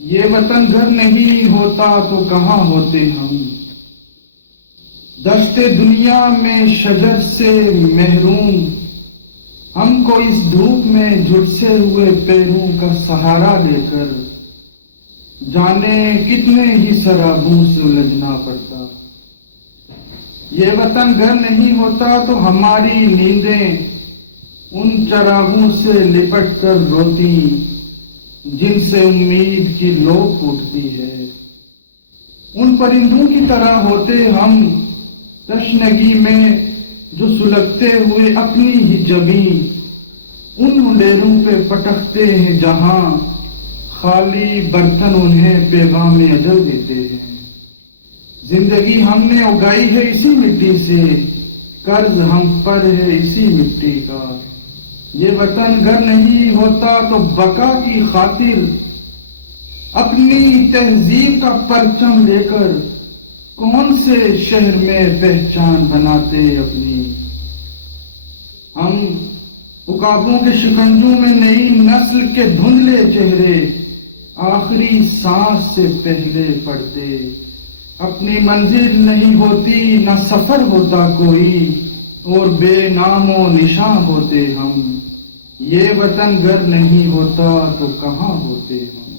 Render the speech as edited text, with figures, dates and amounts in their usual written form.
یہ وطن گھر نہیں ہوتا تو کہاں ہوتے ہم؟ دشت دنیا میں شجر سے محروم، ہم کو اس دھوپ میں جھلسے ہوئے پیروں کا سہارا دے کر جانے کتنے ہی سرابوں سے الجھنا پڑتا۔ یہ وطن گھر نہیں ہوتا تو ہماری نیندیں ان چراغوں سے لپٹ کر روتی جن سے امید کی لو پھوٹتی ہے۔ ان پرندوں کی طرح ہوتے ہم تشنگی میں جو سلگتے ہوئے اپنی ہی جبیں ان منڈیروں پہ پٹکتے ہیں جہاں خالی برتن انہیں پیغام اجل دیتے ہیں۔ زندگی ہم نے اگائی ہے اسی مٹی سے، قرض ہم پر ہے اسی مٹی کا۔ یہ وطن گھر نہیں ہوتا تو بقا کی خاطر اپنی تہذیب کا پرچم لے کر کون سے شہر میں پہچان بناتے اپنی۔ ہم عقابوں کے شکنجوں میں نئی نسل کے دھندلے چہرے آخری سانس سے پہلے پڑتے۔ اپنی منزل نہیں ہوتی نہ سفر ہوتا کوئی، اور بے نام و نشاں ہوتے ہم۔ یہ وطن گھر نہیں ہوتا تو کہاں ہوتے ہم؟